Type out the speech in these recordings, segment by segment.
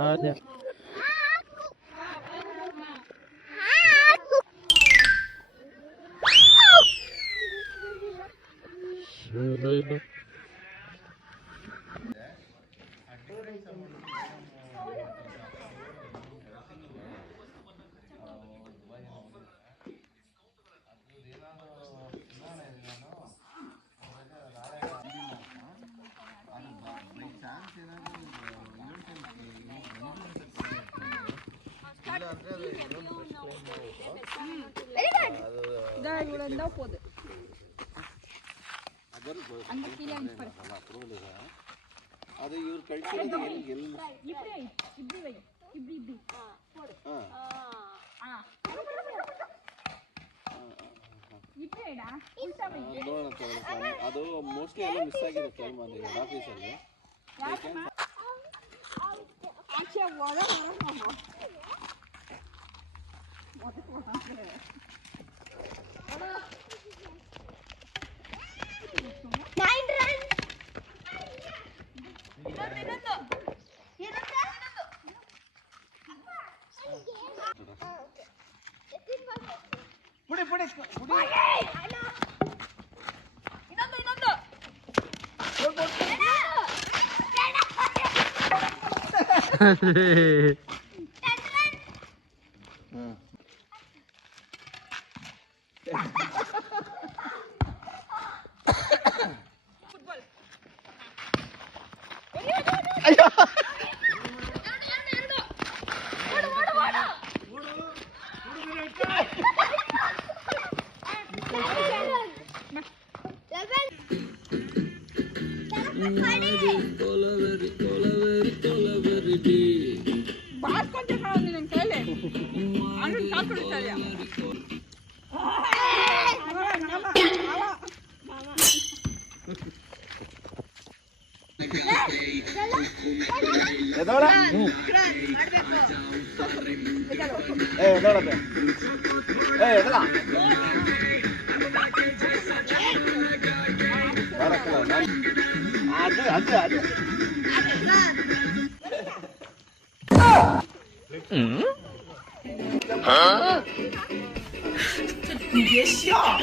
ಅದೇ போகுது அந்த கீழே அது இவர் கழிச்சது இப்படி வை இப்படி இப்படி போடு இப்படிடா ಉಲ್ಟಾ வை ಅದು ಮೋಸ್ಟ್ಲಿ ಎಲ್ಲ ಮಿಸ್ ಆಗಿದೆ ಕ್ಲೈಮ್ ಅಂದ್ರೆ ಆಫೀಸಲ್ಲಿ ಆಚೆ ಒಳ你别笑。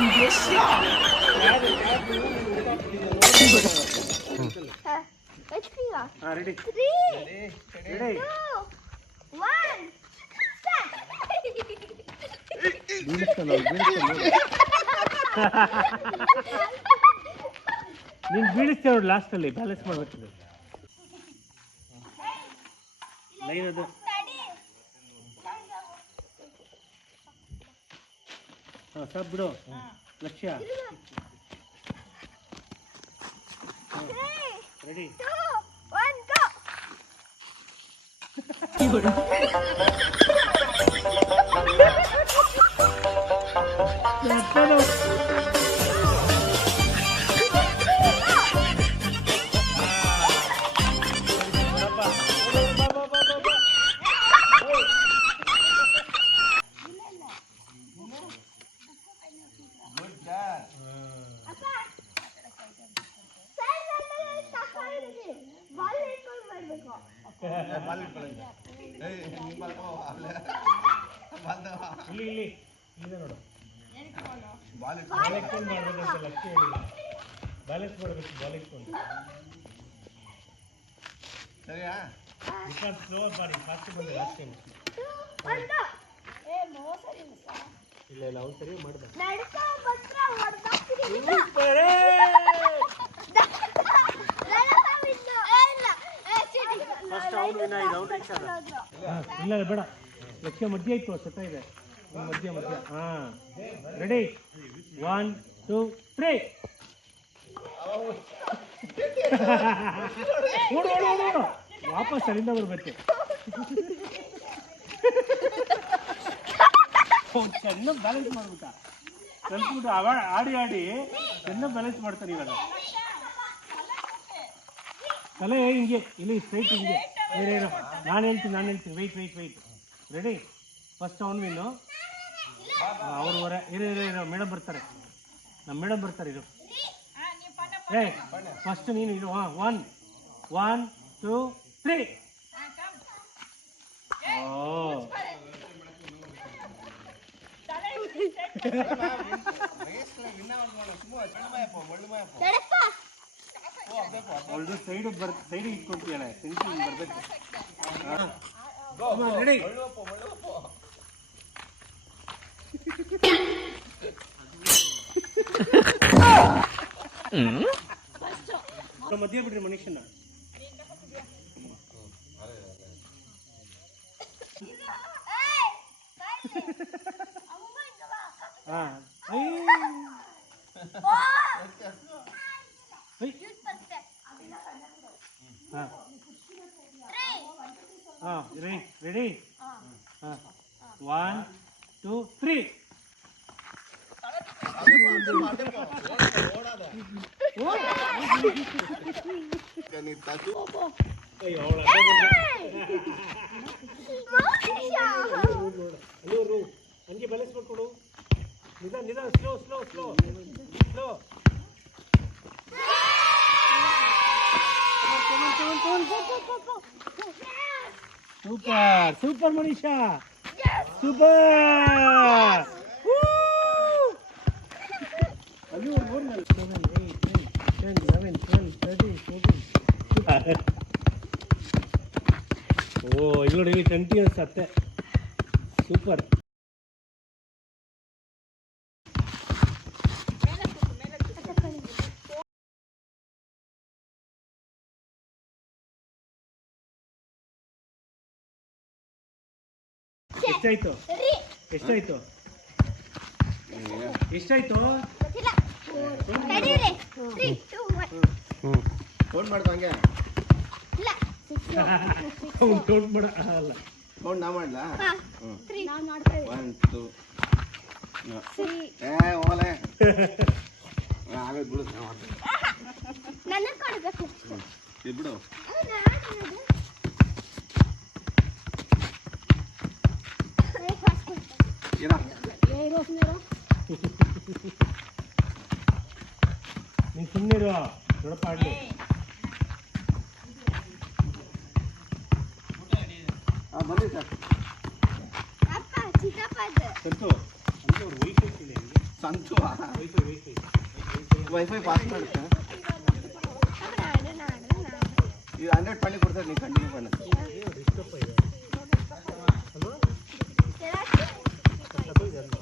你别笑。ರೆಡಿ 3 2 1 ನೀನು ಬೀಳಿಸ್ತೇವೆ ನೋಡಿ ಲಾಸ್ಟಲ್ಲಿ ಬ್ಯಾಲೆನ್ಸ್ ಮಾಡ್ಬೇಕು ಲೈನ್ ಅದು ಹಾಂ ಸಬ್ ಬಿಡು ಲಕ್ಷ್ಯ ರೆಡಿ 2 1 ಗೋ ಇಲ್ಲಿ ನೋಡು ಬ್ಯಾಲೆನ್ಸ್ ಮಾಡಬೇಕು ಲಕ್ಷ್ಯ ಹೇಳಿಲ್ಲ ಬ್ಯಾಲೆನ್ಸ್ ಮಾಡಬೇಕು ಬಾಲ್ ಇಟ್ಕೊಂಡು ಸರಿಯಾ ವಿಕಾಸ್ ಸ್ಲೋವರ್ ಮಾಡಿ ಫಾಸ್ಟ್ ಬಂದೆ ಲಾಸ್ಟ್ ಟೈಮ್ ಇಲ್ಲ ಅವ್ನು ಸರಿ ಮಾಡ್ದ ಇಲ್ಲ ಬೇಡ ಲಕ್ಷ್ಯ ಮಧ್ಯ ಇತ್ತು ಸತ್ತ ಇದೆ ಮಧ್ಯ ಹಾಂ ರೆಡಿ 1 2 3 ಓಡು ವಾಪಸ್ ಅಲ್ಲಿಂದ ಬರಬೇಕು ಚೆನ್ನಾಗಿ ಬ್ಯಾಲೆನ್ಸ್ ಮಾಡ್ಬಿಟ್ಟ, ಕಲ್ತ್ಬಿಟ್ಟು ಆಡಿ ಆಡಿ ಚೆನ್ನಾಗಿ ಬ್ಯಾಲೆನ್ಸ್ ಮಾಡ್ತಾನೆ ಇವಾಗ. ತಲೆ ಹಿಂಗೆ ಇಲ್ಲಿ ಸ್ಟ್ರೈಟ್ ಹಿಂಗೆ. ಏನು ನಾನು ಹೇಳ್ತೀನಿ ವೆಯ್ಟ್ ರೆಡಿ. ಫಸ್ಟ್ ಅವನು ನೀನು ಅವ್ರ ಹೊರ ಇರೋ ಮೇಡಮ್ ಬರ್ತಾರೆ, ನಮ್ಮ ಮೇಡಮ್ ಬರ್ತಾರೆ. ಇದು ಫಸ್ಟ್ ನೀನು ಇದು 1 2 3. ಅವಳು ಸೈಡ್ ಇಟ್ಕೊಂತೀಯಲ್ಲ, ಸೆಂಟಿಂಗ್ ಬರ್ಬೇಕು. ರೆಡಿ. ಮಧ್ಯ ಬಿಡ್ರಿ ಮನುಷ್ಯನ. ರೆಡಿ. 1 2 3. ಹಂಗೆ ಬ್ಯಾಲೆನ್ಸ್ ಮಾಡ್ಕೊಡು. ನಿಧಾನ ಸ್ಲೋ. Super Manisha, super. 7 8 9 10 11 12 13 14. ಓ ಇದು ನೋಡಿ 20 ಇಯರ್ಸ್ ಅತ್ತೆ. ಸೂಪರ್. ಎಷ್ಟಾಯ್ತು? ಫೋನ್ ಮಾಡ್ತಾ ಹಂಗೆ ಕೌಂಟ್ ಮಾಡ ಅಲ್ಲ, ಫೋನ್ ನಾ ಮಾಡ್ಲಾ? 1 2 ಓಲೆ ಆಗದ್ ಬಿಡು, ಬಿಡು. ನೀನು ಸುಮ್ಮನಿರು, ದೊಡ್ಡಪ್ಪ ಆಡ್ಲಿ. ಬನ್ನಿ ಸರ್. ಸಂತು ಅಂದ್ರೆ ಅವ್ರು ವೈಫೈ ಇದೆ, ಸಂತು ವೈಫೈ ವೈಫೈ ಪಾಸ್ ಮಾಡುತ್ತೆ. ಇದು 100 ಪಳ್ಳಿ ಕೊಡ್ತಾರೆ, ನೀವು ಕಂಟಿನ್ಯೂ ಮಾಡಿ. ಡಿಸ್ಟರ್ಬ್ ಇದೆ ಅಲ್ವಾ?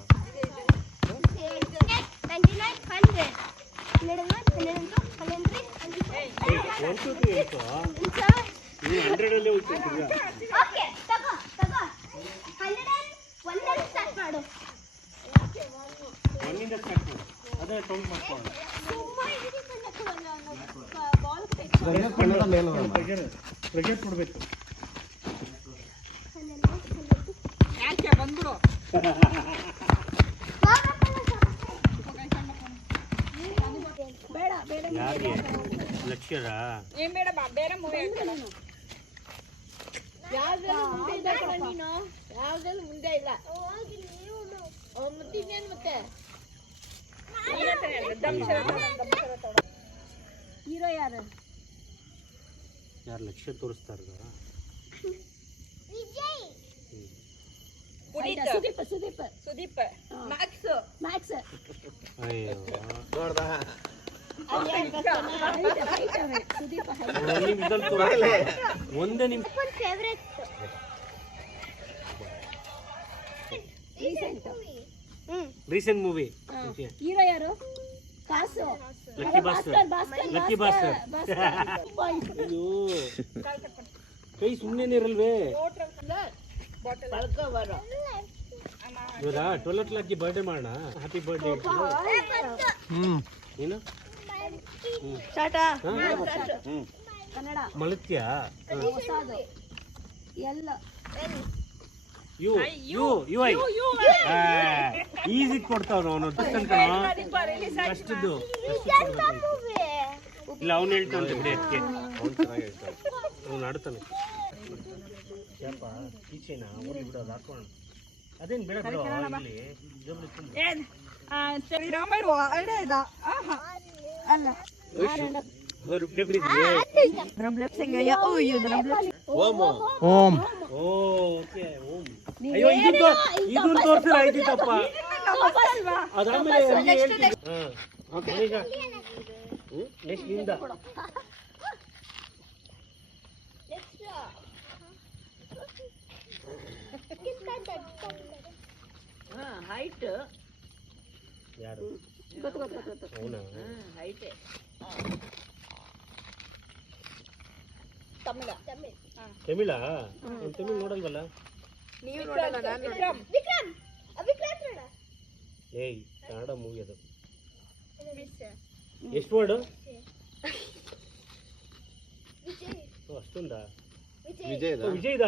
ನೀವು 100 ಹೋಗ್ತಿದ್ದೀರಾ? ಒಂದಿಂದ ಸ್ಟಾರ್ಟ್ ಮಾಡು, ಅದೇ ಕೌಂಟ್ ಮಾಡ್ಕೊಳ್ಳೋಣ. ಪ್ರೆಷರ್ ಕೊಡಬೇಕು. ಬಂದ್ಬಿಡು. ಯಾರಿಗೆ ಲಕ್ಷ್ಯರ ಏನ್ ಬೇಡ ಬಾ, ಬೇರೆ ಮೂವಿ ಯಾವ್ದ್ರಲ್ಲಿ ಮುಂದೆ ಇಲ್ಲ. ಮತ್ತೆ ಹೀರೋ ಯಾರು ಲಕ್ಷ್ಯ ತೋರಿಸ್ತಾ ಇರೋದ? ಸುದೀಪ್ ಮ್ಯಾಕ್ಸ್. ಅಯ್ಯೋ ಒಂದೇ ನಿಮ್ ರೀಸೆಂಟ್ ಮೂವಿ. ಹೀರೋ ಯಾರು? ಕಾಸು. ಲಕ್ಕಿ ಭಾಸ್ಕರ್. ಅಯ್ಯೋ ಕೈ ಸುಮ್ಮನೆ ಇರಲ್ವೇ? ಇವರ 12 o'clock ಬರ್ಡೇ ಮಾಡೋಣ. Happy birthday. ಏನು ಮಲತ್ಯ? ಎಲ್ಲ U U U I easy ಕೊಡ್ತಾವ್ ಅವನು ಕಷ್ಟದ್ದು ಇಲ್ಲ ಅವ್ನು ಹೇಳ್ತಾನೆ ಬಿಡಿ ಅದಕ್ಕೆ ಅವ್ನು ಆಡ್ತಾನೆ ಯಪ್ಪ ಈಚೆನಾ ಹೋಗಿ ಬಿಡೋದು ಹಾಕೋಣ ಅದೇನು ಬೇಡ ಬಿಡೋ ಇಲ್ಲಿ ಜೋಬ್ಲಿ ತುಂಬ ಓಂ ಓಕೆ ಓಂ ಅಯ್ಯೋ ಇದನ್ನ ತೋರಿಸಿದ್ರೆ ಆಯ್ತಿತ್ತಪ್ಪ ಅದಾದ್ಮೇಲೆ ಈಗ ನೆಕ್ಸ್ಟ್ ನಿಂದ ಹೈಟ್ ಯಾರು ಗೊತ್ತು ಗೊತ್ತು ಗೊತ್ತು ಅವನ ಹೈಟೇ ತಮಿಳ ತಮಿಳ್ ತಮಿಳ ತಮಿಳ್ ನೋಡಲ್ವಲ್ಲ ನೀವು ನೋಡಲ್ಲ ನಾನು ವಿಕ್ರಮ್ ವಿಕ್ರಮ್ ನೋಡ ಏಯ್ ಕನ್ನಡ ಮೂವಿ ಅದು ಎಷ್ಟು ವರ್ಡ್ ಅಷ್ಟೊಂದಾ ವಿಜಯದ ವಿಜಯ್ದ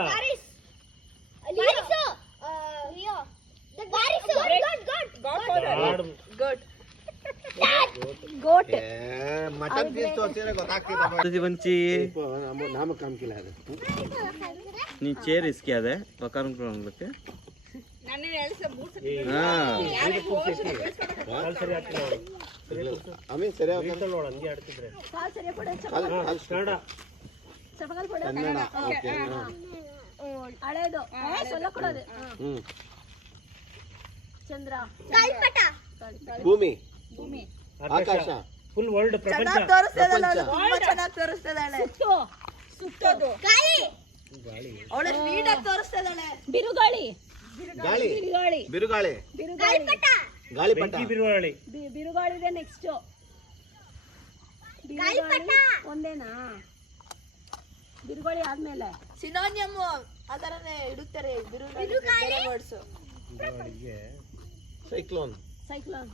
ಮಟನ್ ಪೀಸ್ ತೋರಿಸಿದ್ರೆ ಗೊತ್ತಾಗ್ತಿದೆ बंची नाम काम किला है नी चेयर इसके आदे बकारुं को हम लोग ನನ್ನೇ ಹೇಳ್ಸ ಮೂರು ಸತಿ ಸರಿ ಆಗ್ತಿಲ್ಲ हमें ಸರಿ ನೋಡ ಹಂಗೆ ಆಡ್ತಿದ್ರೆ ಕಾಲ್ ಸರಿ ಕೊಡು ಕನ್ನಡ ಚಪಕಲ್ ಕೊಡು ಕನ್ನಡ ಓಕೆ ಹಳೇದು ಸೊಲ್ಲ ಕೊಡೋದು ಚಂದ್ರ ಗಾಳಿಪಟ ಭೂಮಿ ಭೂಮಿ ಆಕಾಶ ಫುಲ್ ವರ್ಲ್ಡ್ ಪ್ರಪಂಚ ತುಂಬಾ ಚೆನ್ನಾಗಿ ತೋರಿಸ್ತಿದ್ದಾಳೆ ಸುತ್ತೋದು ಗಾಳಿ ಗಾಳಿ ಅವಳು ನೀಟಾಗಿ ತೋರಿಸ್ತಿದ್ದಾಳೆ ಬಿರುಗಾಳಿ ಗಾಳಿ ಬಿರುಗಾಳಿ ಬಿರುಗಾಳಿ ಗಾಳಿಪಟ ಗಾಳಿಪಟ ಬೆಂಕಿ ಬಿರುಗಾಳಿ ಬಿರುಗಾಳಿ ಇದೆ ನೆಕ್ಸ್ಟ್ ಗಾಳಿಪಟ ಒಂದೇನಾ ಬಿರುಗಾಳಿ ಆದ್ಮೇಲೆ ಸಿನೋನಿಯಮ್ ಅದರನೇ ಇಡುತ್ತಾರೆ ಬಿರುಗಾಳಿ ವರ್ಡ್ಸ್ ಬಿರುಗಾಳಿಗೆ ಸೈಕ್ಲೋನ್ ಸೈಕ್ಲೋನ್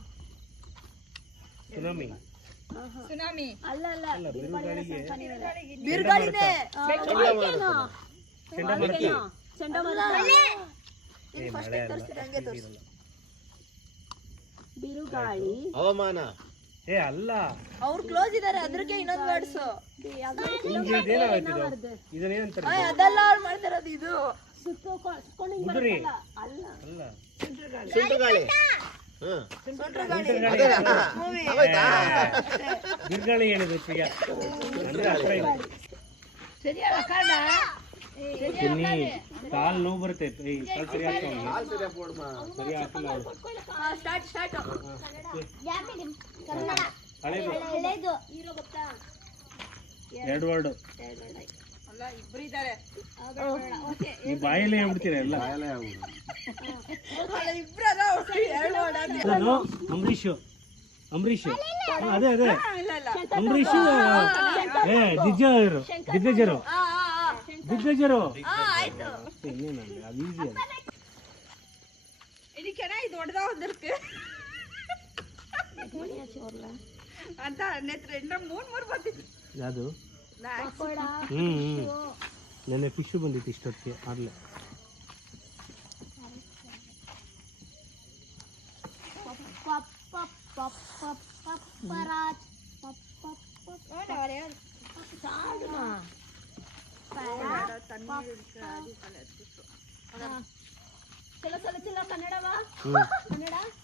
ಸುನಾಮಿ ಸುನಾಮಿ ಅಲ್ಲ ಅಲ್ಲ ಅಲ್ಲ ಬಿರುಗಾಳಿಗೆ ಬಿರುಗಾಳಿನೇ ಚಂಡಮಾರುತ ಚಂಡಮಾರುತ ಏ ಮಳೆ ಅಲ್ಲ ಬಿರುಗಾಳಿ ಹವಾಮಾನ ಏ ಅಲ್ಲ ಅವ್ರು ಕ್ಲೋಸ್ ಇದಾರೆ ಅದ್ರಕ್ಕೆ ಇನ್ನೊಂದು ವರ್ಡ್ಸ್ ಹಿಂಗೆ ಇದೇನಾಗ್ತಿದೆ ಇದನ್ನೇನಂತಾರೆ ಅದೆಲ್ಲ ಅವ್ರು ಮಾಡ್ತಿರೋದು ಇದು ಮುದುರಿ ಅಲ್ಲ ಅಲ್ಲ ಸುಂಟರಗಾಳಿ ಬಿರುಗಾಳಿ ಹೇಳಿದ್ರು ಈಗ ಅಂದ್ರೆ ಅರ್ಥ ಇಲ್ಲ ಸರಿಯಲ್ಲ ಕಾಡ ಚಿನ್ನಿ ಕಾಲ್ ನೋವು ಬರುತ್ತೆ ಈ ಕಾಲ್ ಸರಿ ಆಗ್ತಾವ ಸರಿ ಆಗ್ತಿಲ್ಲ ಅವಳು ಸ್ಟಾರ್ಟ್ ಸ್ಟಾರ್ಟ್ ಹಳೇದು ಹೀರೋ ಗೊತ್ತಾ ಎರಡು ವರ್ಡ್ ಅಲ್ಲ ಇಬ್ರು ಇದ್ದಾರೆ ಈ ಬಾಯಲ್ಲೇ ಹೇಳ್ಬಿಡ್ತೀರ ಎಲ್ಲ ನಾನು ಅಂಬರೀಷ್ ಅಂಬರೀಷ್ ಅದೇ ಅದೇ ಅಂಬರೀಷ್ ಏ ದಿಗ್ಗಜರು ದಿಗ್ಗಜರು ದಿಗ್ಗಜರು ಇನ್ನೇನಲ್ಲ ಅದು ಈಸಿ ಅದು എനിക്കനാ ഇത് ഒടതാ വന്നിருக்கு ಅಂತ ನೆತ್ರ ಎಂಡ ಮೂರು ಬಂದಿತ್ತು ಯಾವುದು ನೆನ್ನೆ ಫಿಶು ಬಂದಿತ್ತು ಇಷ್ಟೊತ್ತಿಗೆ ಆಗಲೇ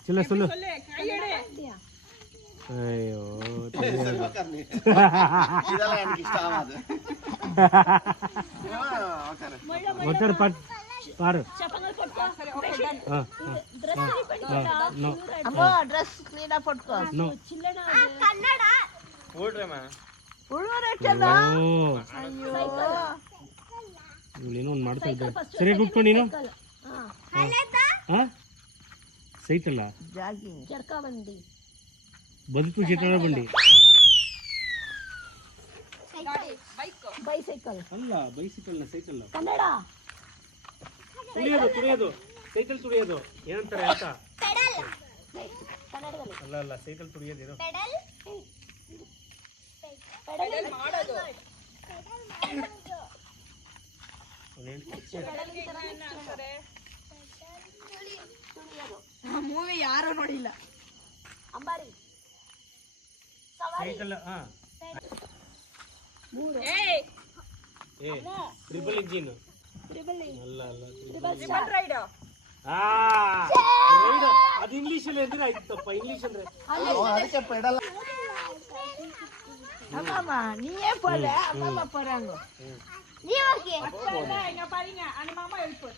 ಚಲ ಸೊಲ್ಲು ಅಯ್ಯೋ ಇದೆಲ್ಲ ನನಗೆ ಇಷ್ಟ ಆವಾದ ಒತ್ತರ ಪಾರು ಡ್ರೆಸ್ ಕ್ಲೀನ್ ಆಗಿ ಪಟ್ಕೋ ನೋ ಕನ್ನಡ ಇವಳೇನೋ ಒಂದು ಮಾಡ್ತಾ ಇದ್ದಾರೆ ಸರಿ ಕೂತ್ಕೊ ನೀನು ಸೈತಲ್ಲ ಜರ್ಕಾ ಬಂಡಿ ಬದುಕು ಚಿತ್ರಣ ಬಂಡಿ ಬೈಸೈಕಲ್ ಅಲ್ಲ ಬೈಸಿಕಲ್ನ ಸೈಕಲ್ ಕನ್ನಡ ತುಳಿಯೋದು ಸೈಕಲ್ ತುಳಿಯೋದು ಏನಂತಾರೆ ಅಂತ ಕನ್ನಡದಲ್ಲಿ ಅಲ್ಲ ಅಲ್ಲ ಸೈಕಲ್ ತುಳಿಯೋದೇನು ಪೆಡಲ್ ಮಾಡೋದು ಮೂವಿ ಯಾರು ನೋಡಿಲ್ಲ. ಅಂಬಾರಿ ಸೈಕಲ್ ಹಾ ಏ ಏ ಟ್ರಿಪಲ್ ಇಂಜಿನ್ ಟ್ರಿಬಲ್ ಅಲ್ಲ ಅಲ್ಲ ಟ್ರಿಬಲ್ ರೈಡ್. ಆ ಅದು ಇಂಗ್ಲಿಷ್ ಅಲ್ಲಿ ಅಂದ್ರೆ ಆಯ್ತಪ್ಪ ಇಂಗ್ಲಿಷ್ ಅಂದ್ರೆ ಅದಕ್ಕೆ ಪೆಡಲ್ அம்மாமா நீயே போல அம்மா போறாங்க. நீ ஓகே அப்பா எங்க பாருங்க அந்த மாமா ஹெல்ப்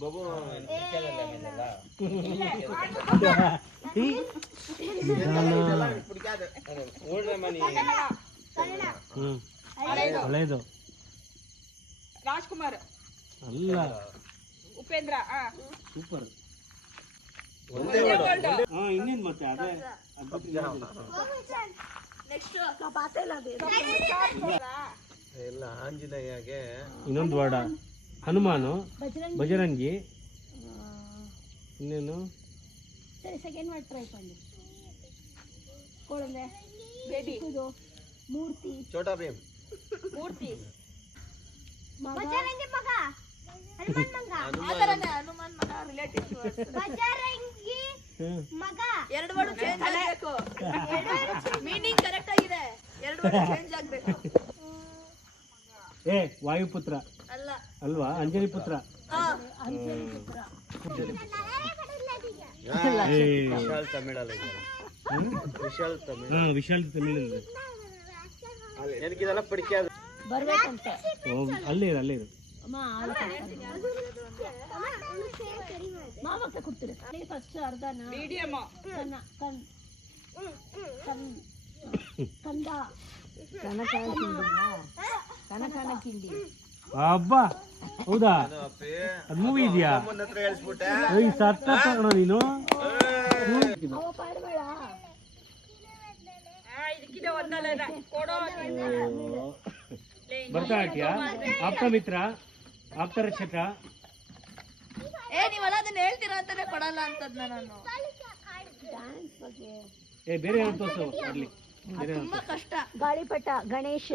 ಬಾಬು ನೋಡ್ರೆ ಮನಿ ಹಳೇದು ರಾಜ್ಕುಮಾರ್ ಅಲ್ಲ ಉಪೇಂದ್ರ ಸೂಪರ್ ಒಂದೇ ವರ್ಡ್ ಹಾ ಇನ್ನೇನ್ ಮತ್ತೆ ಅದೇ ನೆಕ್ಸ್ಟ್ ಪಾತೆಲ್ಲ ಎಲ್ಲ ಆಂಜನೇಯಗೆ ಇನ್ನೊಂದು ವಾಡ ಹನುಮಾನು ಬಜರಂಗಿ ಇನ್ನೇನು ಸರಿ ಸೆಕೆಂಡ್ ವರ್ಡ್ ಟ್ರೈ ಮಾಡಿ. ಕೋಳಂದೆ ಬೇಬಿ ಮೂರ್ತಿ ಚೋಟಾ ಭೀಮ್ ಮೂರ್ತಿ ಬಜರಂಗಿ ಮಗ ಹನುಮಾನ್ ಮಗ ರಿಲೇಟಿವ್ ಬಜರಂಗಿ ಮಗ ಎರಡು ವರ್ಡ್ ಚೇಂಜ್ ಆಗಬೇಕು. ಮೀನಿಂಗ್ ಕರೆಕ್ಟ್ ಆಗಿದೆ. ಎರಡು ವರ್ಡ್ ಚೇಂಜ್ ಆಗಬೇಕು. ಏ ವಾಯುಪುತ್ರ ಅಲ್ಲ ಅಲ್ವಾ ಅಂಜನಿ ಪುತ್ರ ವಿಶಾಲ್ ತಮಿಳಲ್ಲ ವಿಶಾಲ್ ತಮಿಳ್ ಹಾ ವಿಶಾಲ್ ತಮಿಳ್ எனக்கு இதெல்லாம் பிடிக்காது ಬರ್ಬೇಕಂತೆ. ಅಲ್ಲೇ ಇರು ಅಲ್ಲೇ ಇರು ಮಾಮಕ್ಕ ಕೊಡ್ತೀರಿ ಫಸ್ಟ್ ಅರ್ಧನ ಮೀಡಿಯಮ್ ಕಂದ ಕನಕನ ಕಿಂಡಿ. ಅಬ್ಬಾ ಹೌದಾ ಅದ್ ಮೂವಿ ಇದೆಯಾ ನನ್ನ ಹತ್ರ ಹೇಳಿಸ್ಬಿಟ್ಟೆ ಏಯ್ ಸತ್ತ ಕಣೋ ನೀನು ಅವ ಪಾಡ್ಬೇಡ ಭರತನಾಟ್ಯ ಆಪ್ತ ಮಿತ್ರ ಆಪ್ತ ರಕ್ಷಕ ಏ ನೀವಲ್ಲ ಅದನ್ನ ಹೇಳ್ತೀರಾ ಅಂತಾನೆ ಕೊಡಲ್ಲ ಅಂತದ್ನ ನಾನು. ಡ್ಯಾನ್ಸ್ ಬಗ್ಗೆ ಏ ಬೇರೆ ಏನು ತೋರ್ಸು ಬರ್ಲಿ ಬೇರೆ ಏನು ತುಂಬಾ ಕಷ್ಟ. ಗಾಳಿಪಟ ಗಣೇಶ್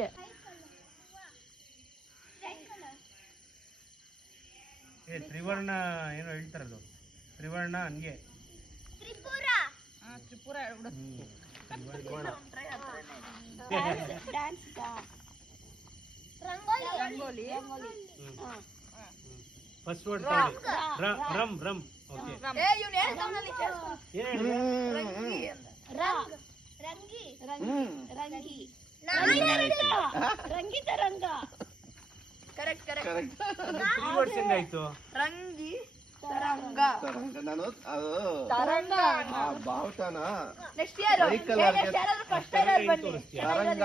ಏ ತ್ರಿವರ್ಣ ಏನೋ ಹೇಳ್ತಾರದು ತ್ರಿವರ್ಣ ಹಂಗೆ Tripura dance rangoli first word rum rum okay ಏ ಇವ್ನು ಹೇಳ್ತಾವನಲ್ಲಿ ಕೇಳಿಸ್ಕೊ. ರಂಗಿ ರಂಗಿ ರಂಗಿ ರಂಗಿತ ರಂಗ ಕರೆಕ್ಟ್ ತ್ರೀ ವರ್ಡ್ಸ್ ಹೆಂಗಾಯ್ತು ರಂಗಿ ತರಂಗ ನಾನು ಅದು ತರಂಗ ಆ ಬಾವುಟನ ನೆಕ್ಸ್ಟ್ ಇಯರ್ Cycle ಆಡ್ಗೆ ಯಾರಾದ್ರೂ ಕಷ್ಟ ಇರೋರು ಬನ್ನಿ. ತರಂಗ